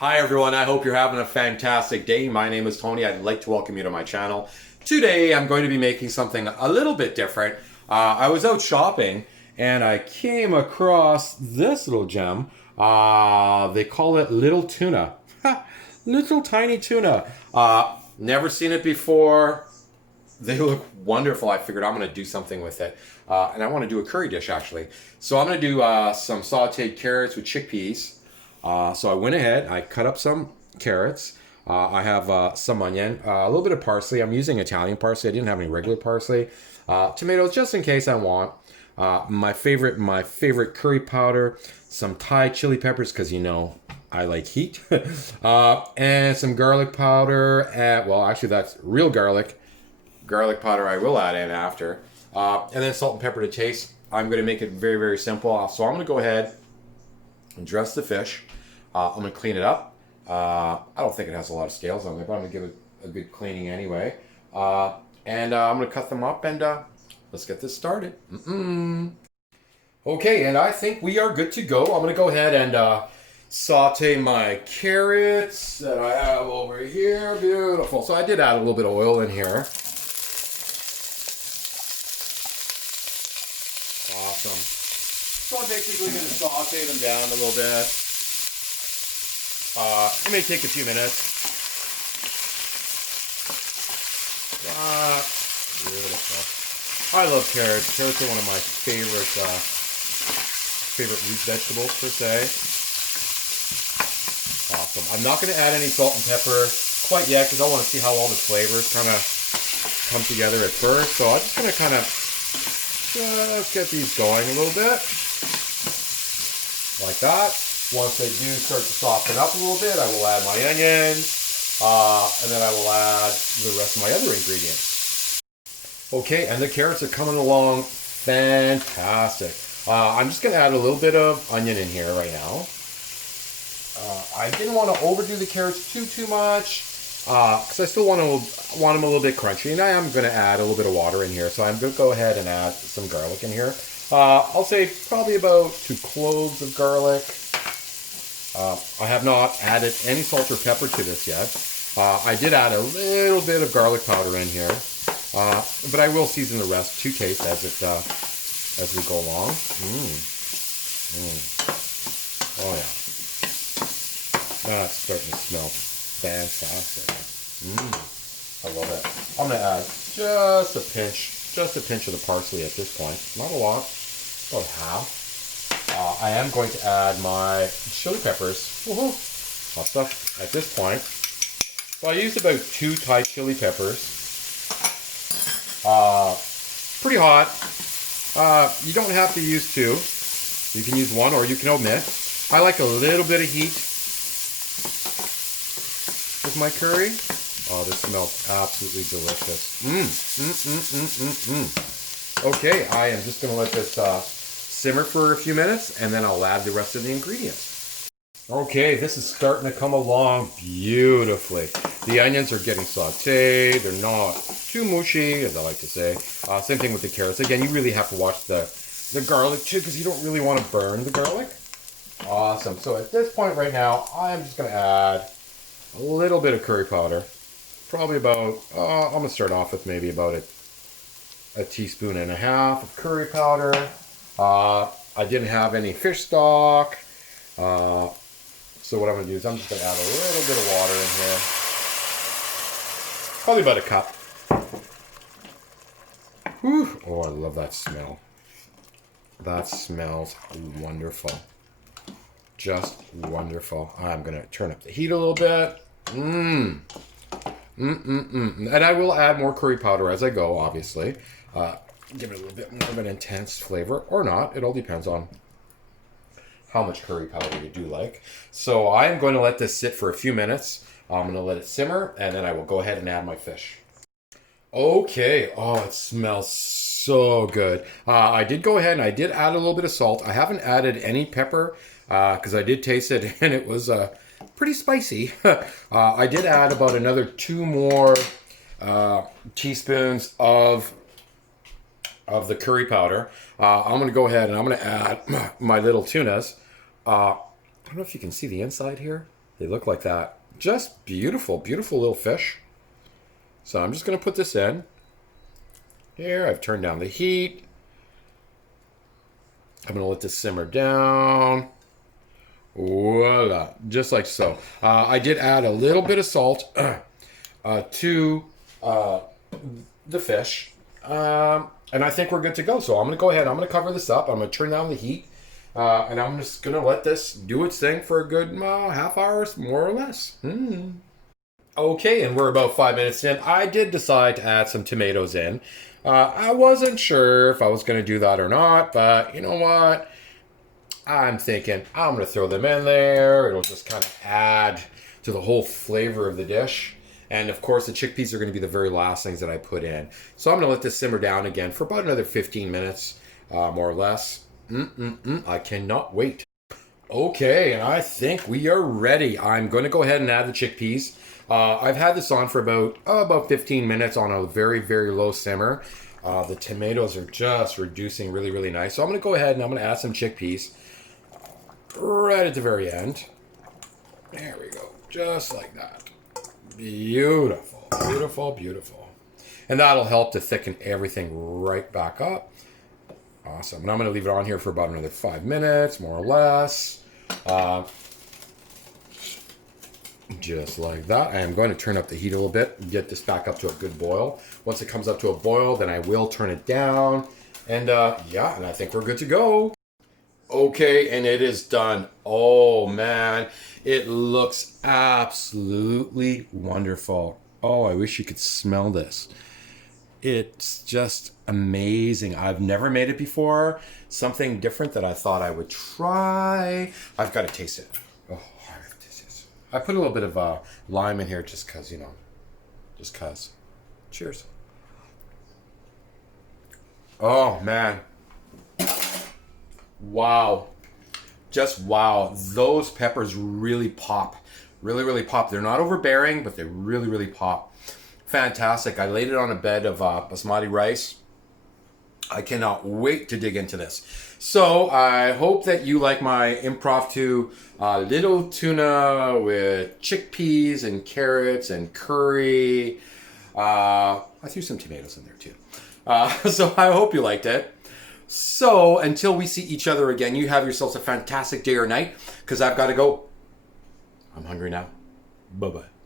Hi everyone, I hope you're having a fantastic day. My name is Tony. I'd like to welcome you to my channel. Today I'm going to be making something a little bit different. I was out shopping and I came across this little gem. They call it little tuna. Little tiny tuna. Never seen it before. They look wonderful. I figured I'm going to do something with it. And I want to do a curry dish actually. So I'm going to do some sauteed carrots with chickpeas. So I went ahead, I cut up some carrots. I have some onion, a little bit of parsley. I'm using Italian parsley. I didn't have any regular parsley. Tomatoes, just in case I want. My favorite curry powder, some Thai chili peppers, because you know I like heat, and some garlic powder. And well, actually, that's real garlic. Garlic powder I will add in after, and then salt and pepper to taste. I'm going to make it very, very simple. So I'm going to go ahead and dress the fish. I'm going to clean it up. I don't think it has a lot of scales on it, but I'm going to give it a good cleaning anyway. And I'm going to cut them up and let's get this started. Okay, and I think we are good to go. I'm going to go ahead and saute my carrots that I have over here. Beautiful. So I did add a little bit of oil in here. Awesome. So I'm basically going to saute them down a little bit. It may take a few minutes. Beautiful. I love carrots. Carrots are one of my favorite root vegetables per se. Awesome. I'm not going to add any salt and pepper quite yet because I want to see how all the flavors kind of come together at first. So I'm just going to kind of just get these going a little bit. Like that. Once they do start to soften up a little bit, I will add my onions, and then I will add the rest of my other ingredients. Okay, and the carrots are coming along fantastic. I'm just going to add a little bit of onion in here right now. I didn't want to overdo the carrots too much, because I still want them a little bit crunchy, and I am going to add a little bit of water in here. So I'm going to go ahead and add some garlic in here. I'll say probably about 2 cloves of garlic. I have not added any salt or pepper to this yet. I did add a little bit of garlic powder in here, but I will season the rest to taste as we go along. Oh yeah, that's starting to smell fantastic. I love it. I'm gonna add just a pinch of the parsley at this point. Not a lot, about half. I am going to add my chili peppers. Hot stuff at this point. So I used about 2 Thai chili peppers. Pretty hot. You don't have to use 2. You can use 1 or you can omit. I like a little bit of heat with my curry. Oh, this smells absolutely delicious. Okay, I am just going to let this simmer for a few minutes, and then I'll add the rest of the ingredients. Okay, this is starting to come along beautifully. The onions are getting sauteed. They're not too mushy, as I like to say. Same thing with the carrots. Again, you really have to watch the garlic too, because you don't really want to burn the garlic. Awesome. So at this point right now, I'm just going to add a little bit of curry powder. Probably about, I'm going to start off with maybe about a teaspoon and a half of curry powder. I didn't have any fish stock, so what I'm going to do is I'm just going to add a little bit of water in here, probably about a cup. Whew. Oh, I love that smell. That smells wonderful. Just wonderful. I'm going to turn up the heat a little bit. And I will add more curry powder as I go, obviously. Give it a little bit more of an intense flavor, or not. It all depends on how much curry powder you do like. So I'm going to let this sit for a few minutes. I'm going to let it simmer, and then I will go ahead and add my fish. Okay. Oh, it smells so good. I did go ahead and I did add a little bit of salt. I haven't added any pepper because I did taste it, and it was pretty spicy. I did add about another 2 more teaspoons of the curry powder. I'm going to go ahead and I'm going to add my little tunas. I don't know if you can see the inside here. They look like that. Just beautiful, beautiful little fish. So I'm just going to put this in. Here, I've turned down the heat. I'm going to let this simmer down. Voila, just like so. I did add a little bit of salt to the fish. And I think we're good to go. So I'm going to go ahead. I'm going to cover this up. I'm going to turn down the heat. And I'm just going to let this do its thing for a good half hour, more or less. Okay, and we're about 5 minutes in. I did decide to add some tomatoes in. I wasn't sure if I was going to do that or not, but you know what? I'm thinking I'm going to throw them in there. It'll just kind of add to the whole flavor of the dish. And of course, the chickpeas are going to be the very last things that I put in. So I'm going to let this simmer down again for about another 15 minutes, more or less. I cannot wait. Okay, and I think we are ready. I'm going to go ahead and add the chickpeas. I've had this on for about 15 minutes on a very, very low simmer. The tomatoes are just reducing really, really nice. So I'm going to go ahead and I'm going to add some chickpeas right at the very end. There we go. Just like that. Beautiful, beautiful, beautiful. And that'll help to thicken everything right back up. Awesome. And I'm going to leave it on here for about another 5 minutes, more or less. Just like that. I am going to turn up the heat a little bit and get this back up to a good boil. Once it comes up to a boil, then I will turn it down. And yeah, and I think we're good to go. Okay, and it is done. Oh man, it looks absolutely wonderful. Oh, I wish you could smell this. It's just amazing. I've never made it before. Something different that I thought I would try. I've got to taste it. Oh, I put a little bit of lime in here just because, you know, just because. Cheers. Oh, man. Wow. Just wow. Those peppers really pop. Really, really pop. They're not overbearing, but they really, really pop. Fantastic. I laid it on a bed of basmati rice. I cannot wait to dig into this. So I hope that you like my impromptu little tuna with chickpeas and carrots and curry. I threw some tomatoes in there too. So I hope you liked it. So until we see each other again, you have yourselves a fantastic day or night because I've got to go. I'm hungry now. Bye-bye.